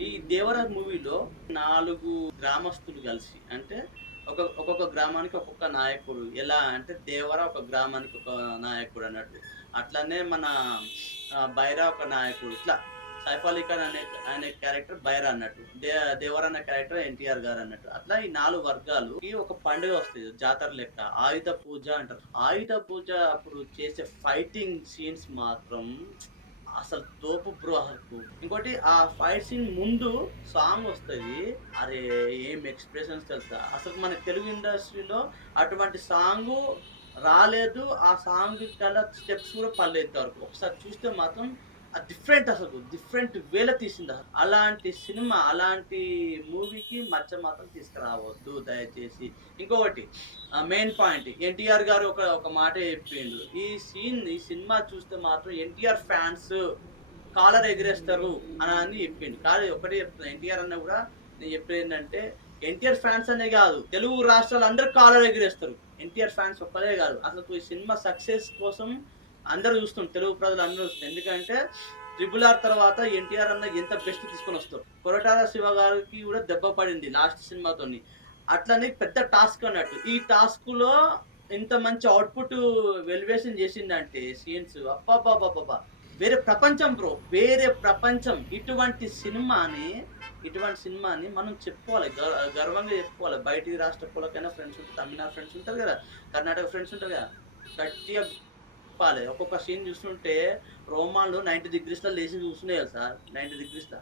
ఈ దేవరాజ్ మూవీలో నాలుగు గ్రామస్తులు కలిసి అంటే ఒక ఒక్కొక్క గ్రామానికి ఒక్కొక్క నాయకుడు. ఎలా అంటే దేవర ఒక గ్రామానికి ఒక నాయకుడు అన్నట్టు. అట్లానే మన బైరా ఒక నాయకుడు. ఇట్లా సైఫ్ అలీ ఖాన్ అనే అనే క్యారెక్టర్ బైరా అన్నట్టు. దే దేవర్ అనే క్యారెక్టర్ ఎన్టీఆర్ గారు అన్నట్టు. అట్లా ఈ నాలుగు వర్గాలు ఈ ఒక పండుగ వస్తుంది జాతర లెక్క. ఆయుధ పూజ అంటారు. ఆయుధ పూజ అప్పుడు చేసే ఫైటింగ్ సీన్స్ మాత్రం అసలు తోపు బ్రో అసలు ఇంకోటి ఆ ఫైట్ సీన్ ముందు సాంగ్ వస్తుంది. అరే ఏం ఎక్స్ప్రెషన్స్ తెలుసా? అసలు మన తెలుగు ఇండస్ట్రీలో అటువంటి సాంగ్ రాలేదు. ఆ సాంగ్ కల్లా స్టెప్స్ కూడా పర్లేదు వరకు ఒకసారి చూస్తే మాత్రం డిఫరెంట్ అసలు డిఫరెంట్ వేల తీసింది అలాంటి సినిమా అలాంటి మూవీకి మచ్చ మాత్రం తీసుకురావద్దు దయచేసి. ఇంకొకటి మెయిన్ పాయింట్ ఎన్టీఆర్ గారు ఒక ఒక మాట చెప్పిండు. ఈ సీన్ ఈ సినిమా చూస్తే మాత్రం ఎన్టీఆర్ ఫ్యాన్స్ కాలర్ ఎగిరేస్తారు అని అని చెప్పిండు. కాదు ఒకటే చెప్తున్నా ఎన్టీఆర్ అన్న కూడా నేను చెప్పేది ఏంటంటే ఎన్టీఆర్ ఫ్యాన్స్ అనే కాదు తెలుగు రాష్ట్రాలు అందరూ కాలర్ ఎగిరేస్తారు. ఎన్టీఆర్ ఫ్యాన్స్ ఒక్కరే కాదు. అసలు ఈ సినిమా సక్సెస్ కోసం అందరూ చూస్తాం తెలుగు ప్రజలు అందరూ చూస్తాం ఎందుకంటే ట్రిపుల్ ఆర్ తర్వాత ఎన్టీఆర్ అన్న ఎంత బెస్ట్ తీసుకొని వస్తారు కొరటాల శివ గారికి కూడా దెబ్బ పడింది లాస్ట్ సినిమాతోని. అట్లనే పెద్ద టాస్క్ అన్నట్టు. ఈ టాస్క్లో ఇంత మంచి అవుట్పుట్ వెలివేషన్ చేసిందంటే సీన్స్ అబ్బాబాబాబా వేరే ప్రపంచం బ్రో వేరే ప్రపంచం. ఇటువంటి సినిమాని ఇటువంటి సినిమాని మనం చెప్పుకోవాలి. గర్వంగా చెప్పుకోవాలి. బయటి రాష్ట్రపులకైనా ఫ్రెండ్స్ ఉంటారు తమిళనాడు ఫ్రెండ్స్ ఉంటారు కదా కర్ణాటక ఫ్రెండ్స్ ఉంటారు కదా. గట్టిగా చెప్పాలి. ఒక్కొక్క సీన్ చూస్తుంటే రోమాన్లు నైంటీ డిగ్రీస్లో లేచి చూస్తున్నాయి సార్. నైంటీ డిగ్రీస్లో.